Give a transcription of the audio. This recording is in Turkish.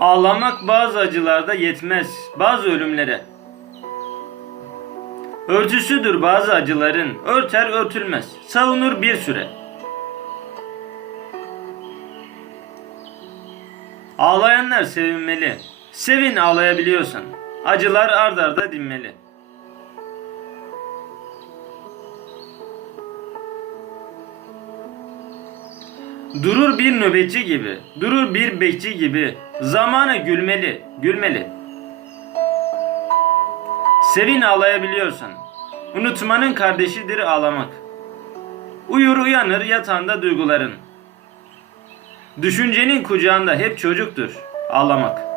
Ağlamak bazı acılarda yetmez, bazı ölümlere. Örtüsüdür bazı acıların, örter örtülmez, savunur bir süre. Ağlayanlar sevinmeli, sevin ağlayabiliyorsan, acılar ard arda dinmeli. Durur bir nöbetçi gibi, durur bir bekçi gibi, zamanı gülmeli, gülmeli. Sevin ağlayabiliyorsan, unutmanın kardeşidir ağlamak. Uyur uyanır yatağında duyguların. Düşüncenin kucağında hep çocuktur ağlamak.